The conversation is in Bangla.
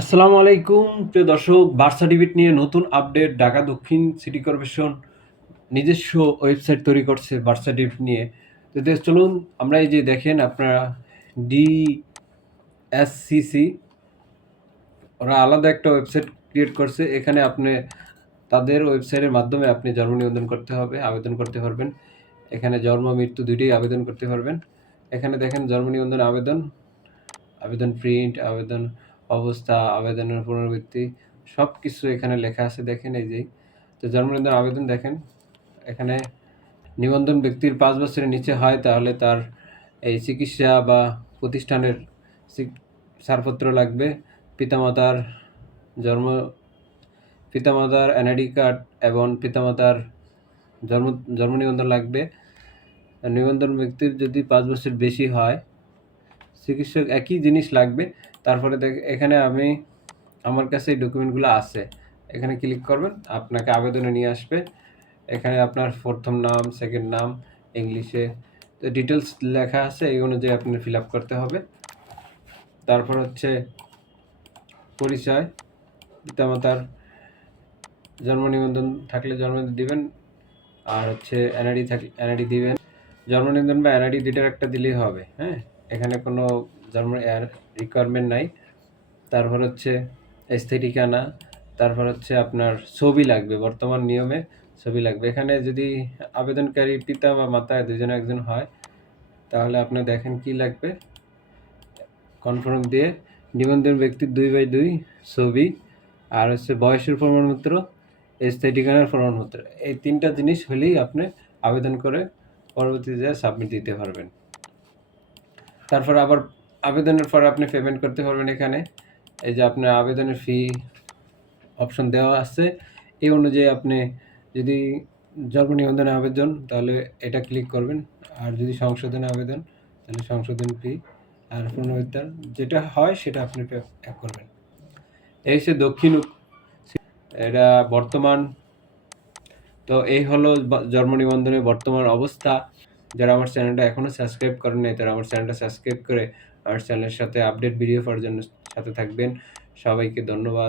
আসসালামু আলাইকুম প্রিয় দর্শক, বার্থ সার্টিফিকেট নিয়ে নতুন আপডেট। ঢাকা দক্ষিণ সিটি কর্পোরেশন নিজস্ব ওয়েবসাইট তৈরি করছে বার্থ সার্টিফিকেট নিয়ে। তো চলুন আমরা এই যে দেখেন আপনারা ডিএসসিসি ওরা আলাদা একটা ওয়েবসাইট ক্রিয়েট করছে। এখানে আপনি তাদের ওয়েবসাইটের মাধ্যমে আপনি জন্ম নিবন্ধন করতে হবে, আবেদন করতে পারবেন। এখানে জন্ম মৃত্যু দুইটাই আবেদন করতে পারবেন। এখানে দেখেন জন্ম নিবন্ধন আবেদন, আবেদন প্রিন্ট, আবেদন অবস্থা, আবেদনের পুনরাবৃত্তি সব কিছু এখানে লেখা আছে। দেখেন এই যে তো জন্ম নিবন্ধন আবেদন দেখেন এখানে নিবন্ধন ব্যক্তির 5 বছরের নিচে হয় তাহলে তার এই চিকিৎসা বা প্রতিষ্ঠানের ছাড়পত্র লাগবে। পিতামাতার জন্ম পিতামাতার এনআইডি কার্ড এবং পিতামাতার জন্ম জন্ম নিবন্ধন লাগবে। নিবন্ধন ব্যক্তির যদি 5 বছর বেশি হয় চিকিৎসক একই জিনিস লাগবে। তারপরে এখানে আমার কাছে এই ডকুমেন্টগুলো আছে। এখানে ক্লিক করবেন, আপনাকে আবেদনে নিয়ে আসবে। এখানে আপনার প্রথম নাম, সেকেন্ড নাম ইংলিশে তো ডিটেলস লেখা আছে, এই অনুযায়ী আপনি ফিল আপ করতে হবে। তারপর হচ্ছে পরিচয়, পিতামাতার জন্ম নিবন্ধন থাকলে জন্ম দিবেন, আর হচ্ছে এনআইডি থাকলে এনআইডি দিবেন। জন্ম নিবন্ধন বা এনআইডি দুইটার একটা দিলেই হবে। হ্যাঁ, এখানে কোনো জন্ম রিকোয়ারমেন্ট নাই। তারপর হচ্ছে এস্থেটিকানা, তারপর হচ্ছে আপনার ছবি লাগবে, বর্তমান নিয়মে ছবি লাগবে। এখানে যদি আবেদনকারী পিতা বা মাতা দুজনে একজন হয় তাহলে আপনি দেখেন কি লাগবে, কনফার্ম দিয়ে নিবন্ধন ব্যক্তির 2/2 ছবি, আর হচ্ছে বয়সের প্রমাণপত্র, এস্থেটিকানার প্রমাণপত্র। এই 3টা জিনিস হলেই আপনি আবেদন করে পরবর্তীতে সাবমিট দিতে পারবেন। তারপর আবার আবেদনের পর আপনি পেমেন্ট করতে পারবেন। এখানে এই যে আপনার আবেদনের ফি অপশন দেওয়া আছে, এই অনুযায়ী আপনি যদি জন্ম নিবন্ধনে আবেদন তাহলে এটা ক্লিক করবেন, আর যদি সংশোধনে আবেদন তাহলে সংশোধন ফি, আর পুনরুদ্ধার যেটা হয় সেটা আপনি পে করবেন। এই হচ্ছে দক্ষিণ এটা বর্তমান। তো এই হলো জন্ম নিবন্ধনের বর্তমান অবস্থা। যারা আমার চ্যানেলটা এখনও সাবস্ক্রাইব করেন নাই তারা আমার চ্যানেলটা সাবস্ক্রাইব করে আমার চ্যানেলের সাথে আপডেট ভিডিও পাওয়ার জন্য সাথে থাকবেন। সবাইকে ধন্যবাদ।